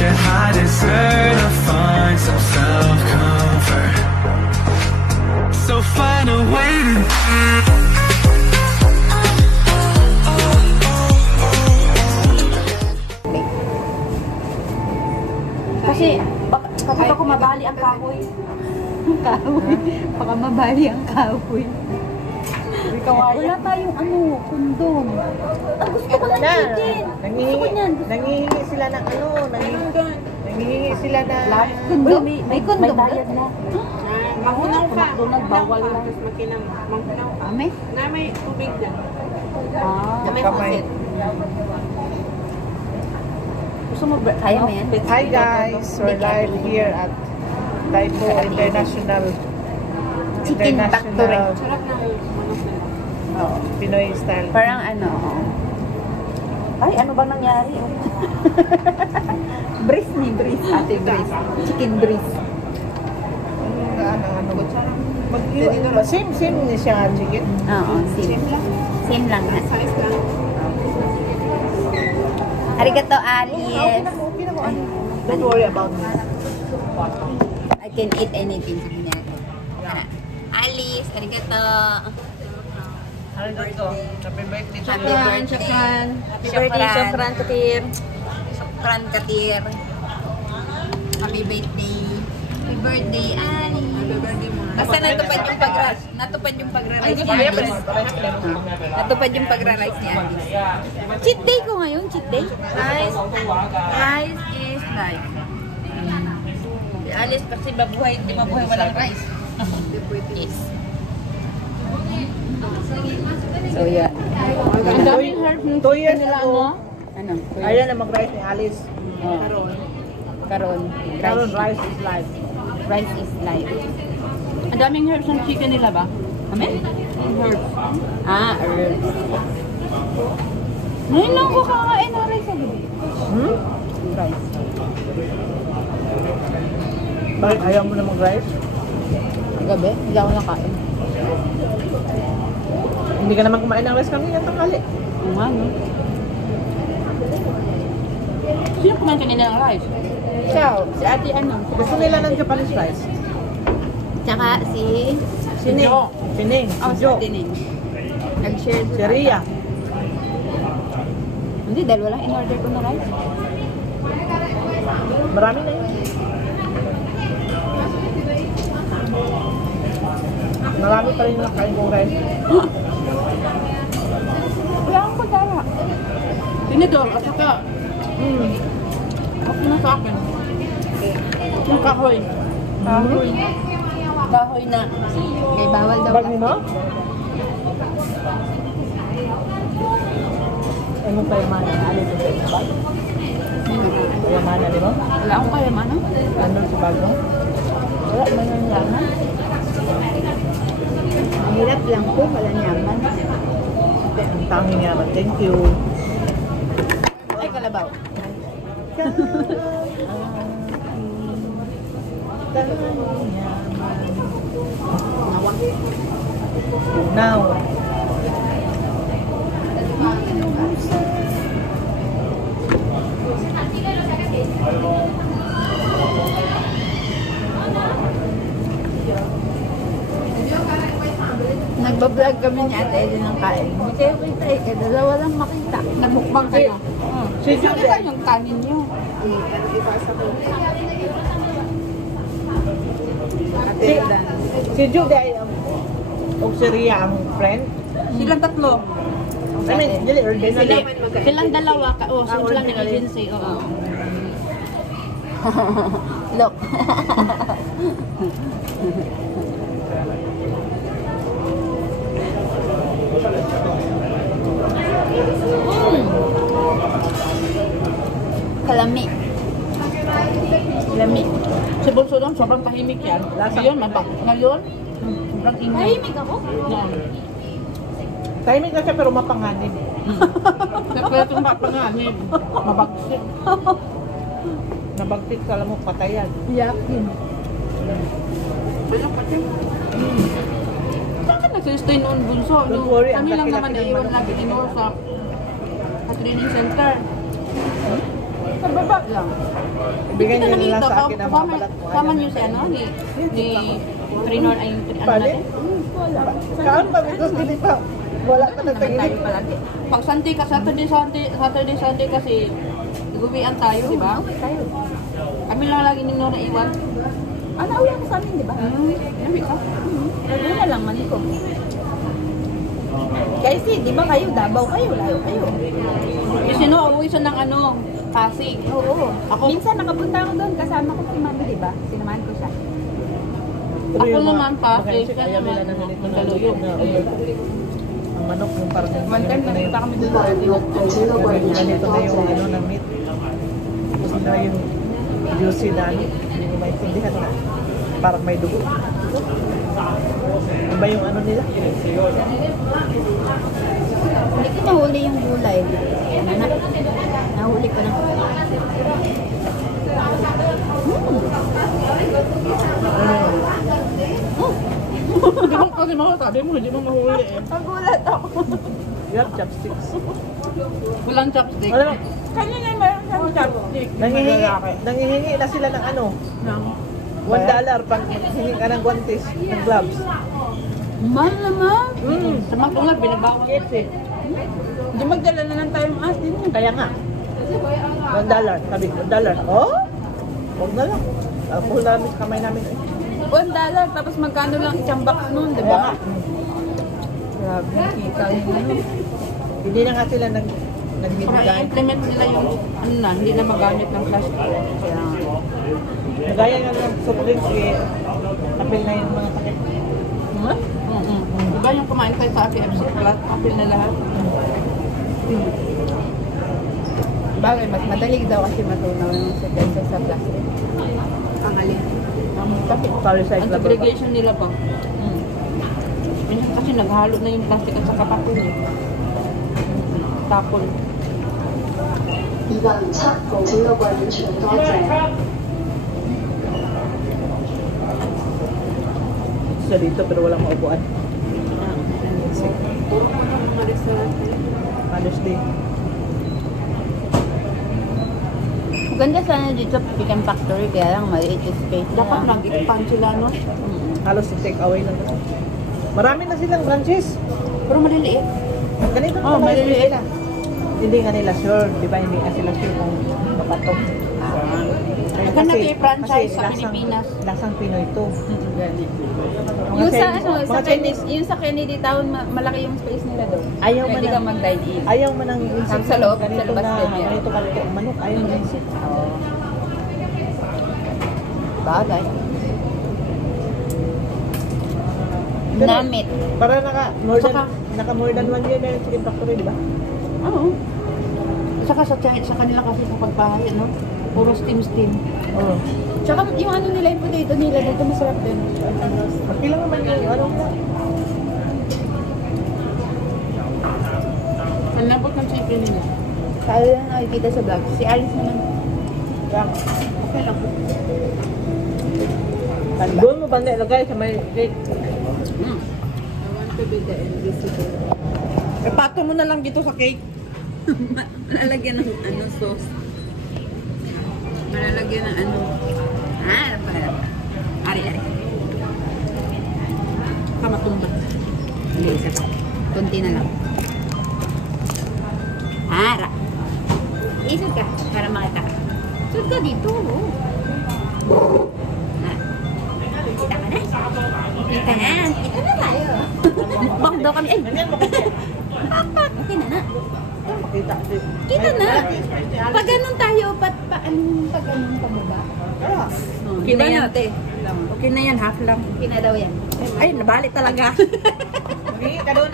you're high, deserve to find some self-comfort. So find a way to kasi ako mabali ang kahoy. Baka mabali ang kahoy. Wala tayong kondom. Gusto ko ng chicken. Nangihingi sila ng nangihingi sila na kondom. May kondom bayad na. Mahunaw ka. McDonald's bawal lang. Tapos makinam. Mahunaw ka. Ame? Na may tubig dyan. May kamay. Gusto mo ba? Kaya mo yan? Hi guys, we're live here at Taipo International Chicken Factory. Sarap ng manok na. Pinoy style. Parang ay, ano bang nangyari? Breast ni breast. Ate breast. Chicken breast. Same ni siya chicken. Oo, same. Same lang na. Size lang. Arigato, Alice. Don't worry about me. I can eat anything. Sabi niya. Alice, arigato. Arigato. Happy birthday. Shukran. Happy birthday, Shukran, Katir. Shukran, Katir. Happy birthday. Happy birthday, Alice. Happy birthday mo. Basta natupad yung pagra-rice ni Alice. Natupad yung pagra-rice ni Alice. Cheat day ko ngayon, cheat day. Rice is life. Si Alice kasi hindi mabuhay walang rice. Yes. So yan. Ang daming herbs ng 2 years nila, ago. Ano? Ayan na mag-rice ni Alice. Karon. Rice is life. Rice is life. Ang daming herbs ng chicken nila ba? Amen? Herbs. Herbs. Ngayon lang ko kakain ng rice sa gabi. Rice. Bakit ayaw mo na mag-rice? Gabi? Hindi ako nakain. Hindi ka naman kumain ng rice kanina tanghali. Oo nga, no? Sino kumain kanina ng rice? Ciao. Si ate Gusto nila ng Japanese rice. Tsaka si... Sining. Sining. Oh, si Jo. Tining. Nag-share Si Ria. Hindi, dahil walang in-order ko na rice. Marami na yun. Marami pa rin yung kain kong rice. Wala akong pagkara. Tinidor at saka okay na sa akin. Yung kahoy. Kahoy na. Kay bawal daw. Bag mo? Ano kayamanan? Alin ito sa bag? Kayamanan mo? Wala akong kayamanan. Ano sa bag mo? Wala man ang yaman. Hirap lang po, wala yaman. Ang tanging yaman. Thank you. Ay, kalabaw. Now. Nagbablog kami ni Ate Eden ng kain. Hindi kayo kita eh, kaya dalawa lang makita. Nagmukbang kayo. Si Jude. Saan yung kanin nyo? Si Jude ay o si Ria ang friend. Silang tatlo. I mean, dili ordinary. Silang dalawa. Silang ng agency. Oo. Look. Kalami. Lami. Si Bunso doon, sobrang tahimik yan. Ngayon, ngayon, sobrang ingay. Tahimik ako? Oo. Timing na siya pero mapanganib. Pero itong mapanganib, mabagsik. Nabagsik sa lamok patayan. Yakin. Ano pati? Bakit nagsistay noon Bunso? Don't worry, ang Kami lang laki-laki naman ng naiwan manok. lagi inor sa training center. Baba lang. Ibigay Kita niyo na lang nakita, sa akin ang mga balat ko. Kasama niyo si ano, ni Trinor, ay yung ano Pali? natin? Wala. Kaan pa, ito hindi pa. Wala ka na Naman tayo tingin. palagi. Pag Sunday ka, Saturday kasi gumian tayo, di ba? Okay tayo. Kami lang lagi ninyo naiwan. Ah, nauwi ako sa amin, di ba? Nabi ka? Una lang man ko. Kasi, di ba kayo, Davao kayo, layo kayo. Kasi no, uwi siya ng ano, Pasig. Oo. Ako- Minsan nakapunta ako doon, kasama ko si Mami, di ba? Sinamahan ko siya. Pero yung Ako mga- naman, Pasig. mga insect, ayaw nila na ganito na Mandaluyong. na over. Ang manok yung parang One time, nakita kami doon sa ganito na yung ano na meat. Tapos na yung juicy na ano. Hindi ko maintindihan na. Parang may dugo. Iba yung ano nila. Hindi ko nahuli yung gulay. Ano na? Nahuli ko na. Hindi mo kasi makasabi mo, hindi mo mahuli eh. Nagulat ako. You have chopsticks. Walang chopstick. Ano? Kanina meron siyang chopstick. Nangihingi na sila ng ano. $1 pag hingi ka ng guantes, ng gloves. Mahal naman. Sa mga nga, binabawal kasi. Hindi magdala na lang tayong as din. Kaya nga. $1. Sabi, $1. Oh? Huwag na lang. Alcohol namin sa kamay namin. Eh. $1, tapos magkano lang isang box nun, di Kaya ba? nga. Grabe, kita nyo. Hindi na nga sila Para nagbibigay. i-implement nila yung, ano na, hindi na magamit ng plastic. Kaya nga. Nagaya nga ng soft drinks, eh, apil na yung mga takip. Huh? Diba yung kumain tayo sa KFC, apil na lahat. Bagay, mas madali daw kasi matunaw yung sa kaysa sa plastic. Ang alin. Kasi Pa-recycle ang segregation nila pa. Minsan kasi naghalo na yung plastic at saka tapon eh. Tapon. 2번 첫 공중여권全多站 Isa dito pero walang maupuan. Halos din. Maganda sana dito chicken factory, kaya lang maliit yung space Dapat nila. nag-expand sila, no? Halos take away lang kasi. Marami na silang branches. Pero maliliit. Ganito Oh, na maliliit. sila. Hindi nga nila sure, di ba? Hindi nga sila sure kung mapatong. Maganda kayo i-franchise sa Pilipinas. Lasang Pinoy to. Yung sa Chinese- ano, sa mga Chinese, Kennedy, yung sa Kennedy Town, malaki yung space nila doon. Ayaw Pwede man ka na- mag-dine in. ayaw man ang isip Sa loob, ganito sa labas na, din yan. ganito kalito ang manok, ayaw man ang isip. Bagay. Pero, Namit. Para Saka- naka more than 1 year na yung chicken factory, di ba? Oo. Saka sa kanila kasi sa pagbahay, no? Puro steam. Oo. Tsaka yung ano nila, yung potato nila dito, masarap din. Okay lang naman yung ano. Ang lambot ng chicken nila. Kaya lang nakikita sa vlog. Si Alice naman. Kaya, Okay lang. doon mo banda ilagay sa may cake. I want to be the invisible. Eh, patong mo na lang dito sa cake. Malalagyan ng ano, sauce. Malalagyan ng ano. Ano ba? Ari. Kamatumba. Hindi, isa pa. Kunti na lang. Ara. Isa ka, para makita ka. Sud ka dito, oh. Ah. Kita ka na? Kita na. Kita na tayo. Mukbang daw kami. Ay, pakpak. Okay na na. Makita kasi. Kita na. Pag ganun tayo, pag ganun pababa. Okay na yan, te. Okay na yan, half lang. Okay na daw yan. Ay, nabali talaga. Hindi ka doon.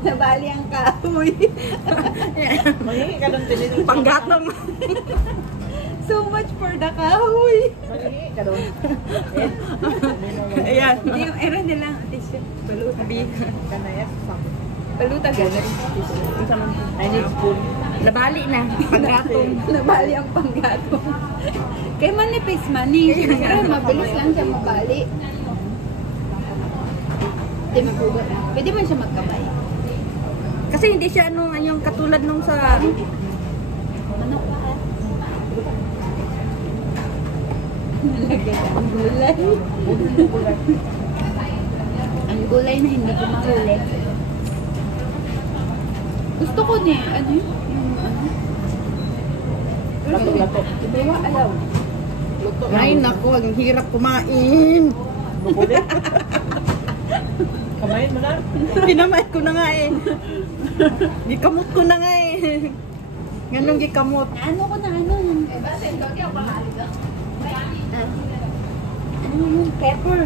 Nabali ang kahoy. Mangingi ka doon. Panggatong. So much for the kahoy. Mangingi ka doon. Ayan. Yung meron nilang tissue. Baluta. Kanayas. Baluta ganun. I need spoon. Nabali na. Panggatong. Nabali ang panggatong. Kay manipis mani. Siyempre, mabilis lang siya mabali. Pwede man siya magkamay. Kasi hindi siya yung katulad nung sa... Ano pa? Nalagyan ang gulay. Ang gulay na hindi ko mahuli. Gusto ko niya. Ano yun? Lato-lato. Diba ayaw? Ay, naku, ang hirap kumain. Bukuli. Kamayin mo na. Pinamay ko na nga eh. Gikamot ko na nga eh. Ganun gikamot. Ano ko na ano? Ano yun? Pepper.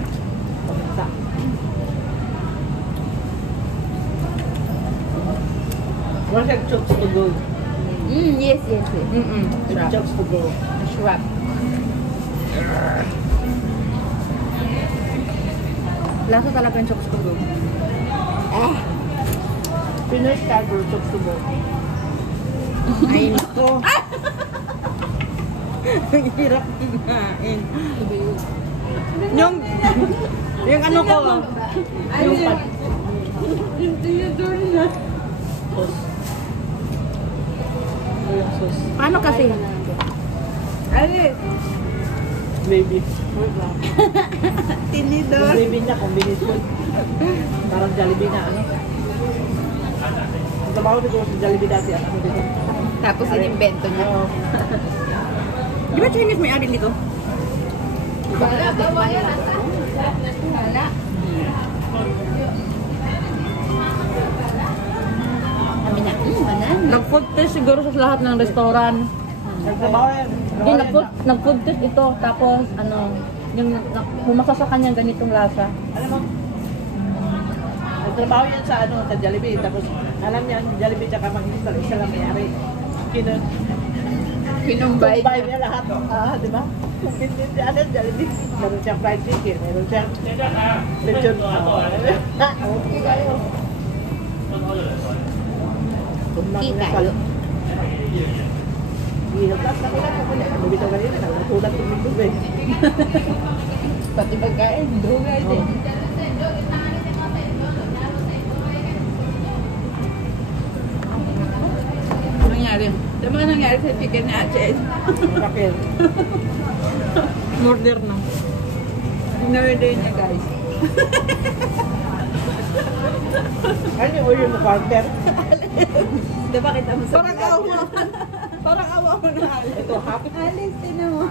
Wala siyang chokes to go. Yes. Chokes to go. Shrub. Lasa talaga yung chokes to go. Pinoy style chokes to go. Ay, naku. Ang hirap kumain. Yung ano ko. Yung pat. Sauce. Ito yung sauce. Paano kasi? Baby. Tinidor. Yung baby niya, combination. Parang Jollibee na ano. Ang trabaho dito sa Jollibee dati, ano dito. Tapos inimbento niya. Oo. Di ba Chinese may arin dito? Wala. Kami na, manan. Nag-food test siguro sa lahat ng restaurant. Nagtrabaho yan. Hindi, nag-food test ito. Tapos, yung pumasa sa kanya ganitong lasa. Alam mo, nagtrabaho yan sa ano, sa Jollibee. Tapos, alam niya, Jollibee tsaka mag-install, isa lang may-ari. Kinumbay Tumbay niya. niya lahat. Di ba? Kung hindi ano, Jollibee. Meron siyang fried chicken, meron siyang lechon. Okay kayo. Okay tayo. Gihaplas na kailan ko na. Ano bitaw kanina, nagtulad ko ng tubig. Pati pagkain, droga din. Ano nangyari? Ano mga nangyari sa chicken ni Ate Ed? Bakit? Murder na. Dinurder niya guys. Ano yung oil mo, Carter? Diba kita mo sa Parang awa. Parang awa mo na. Ito, half. Alis, tinan mo.